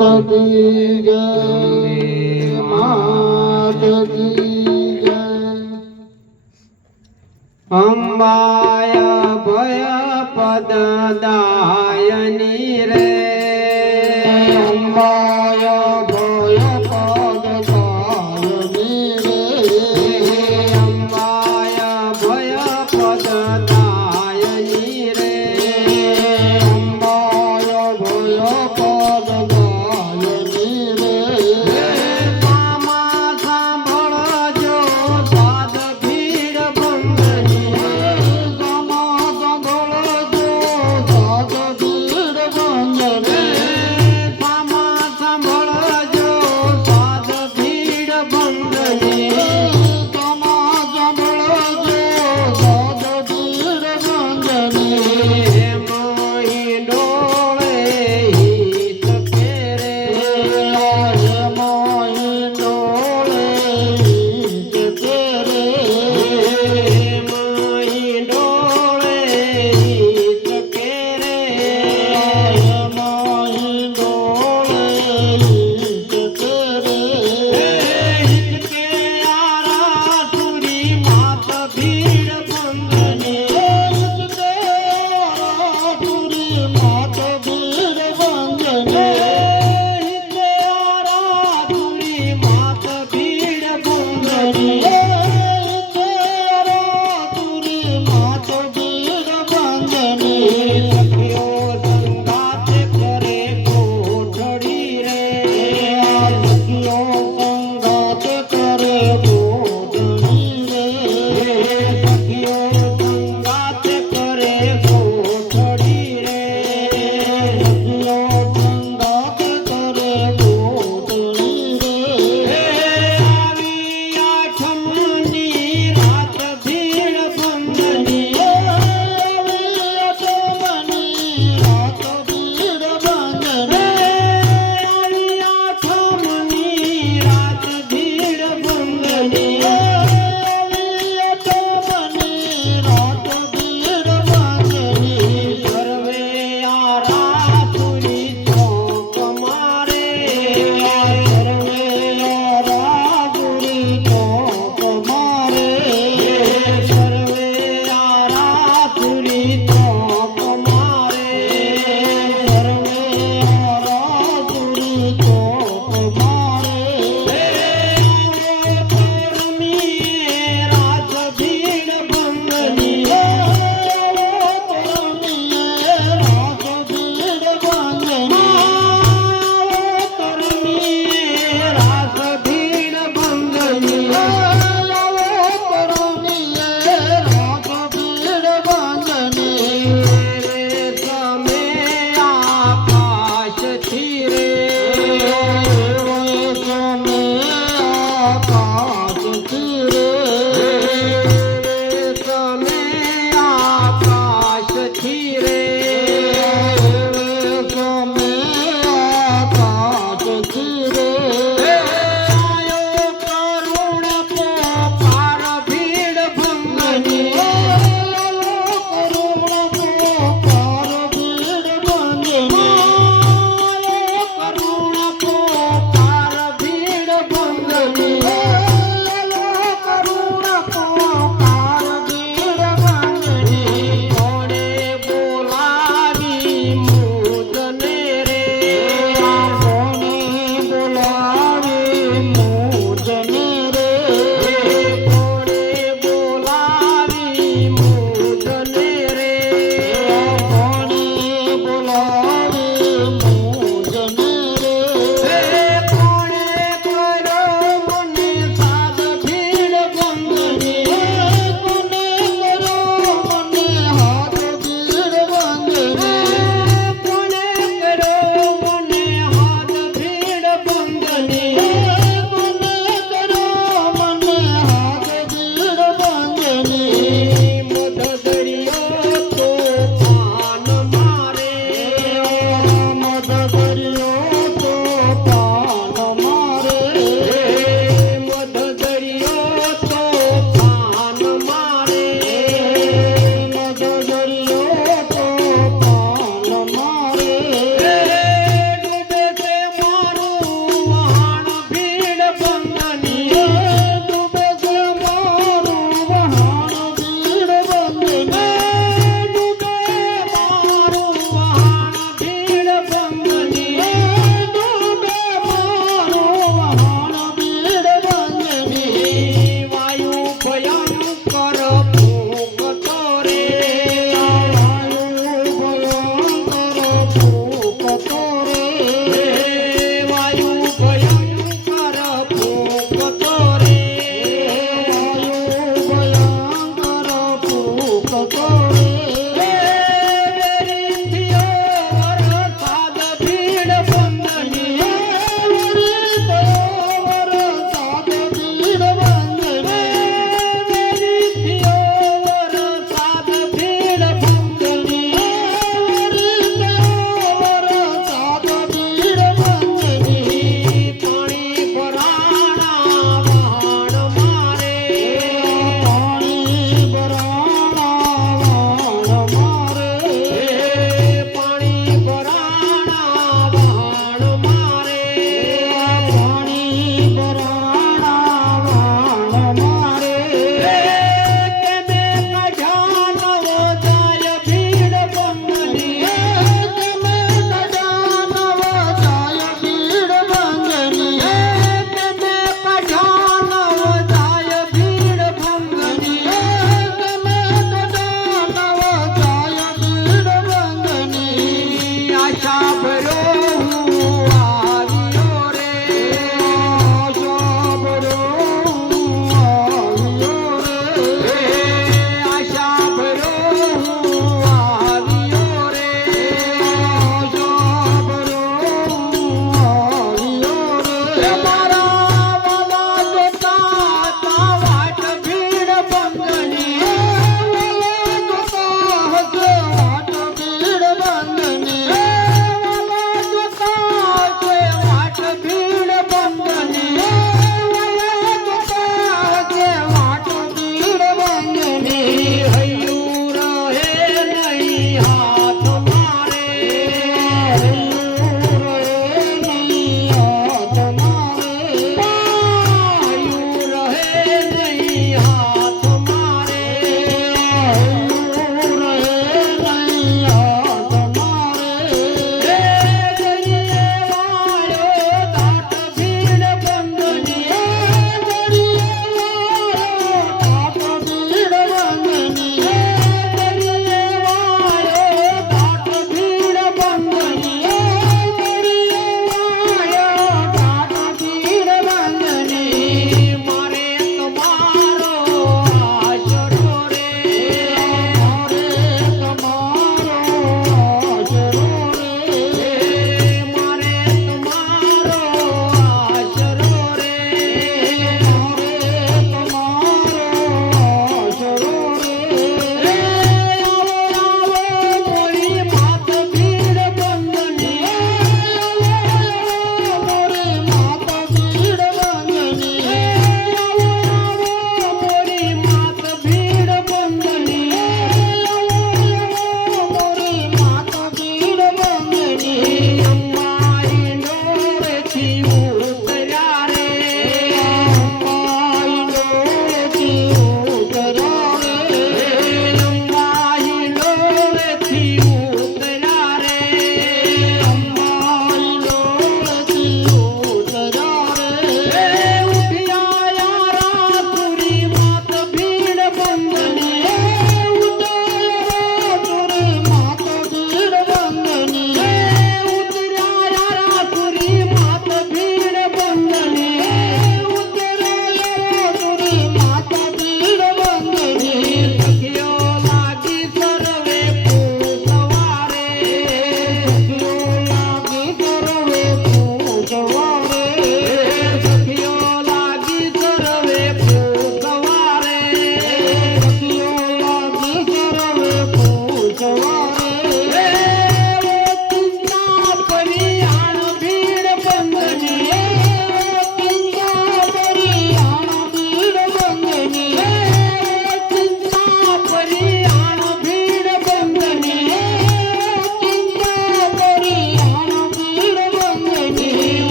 अम्बाया भया पद दा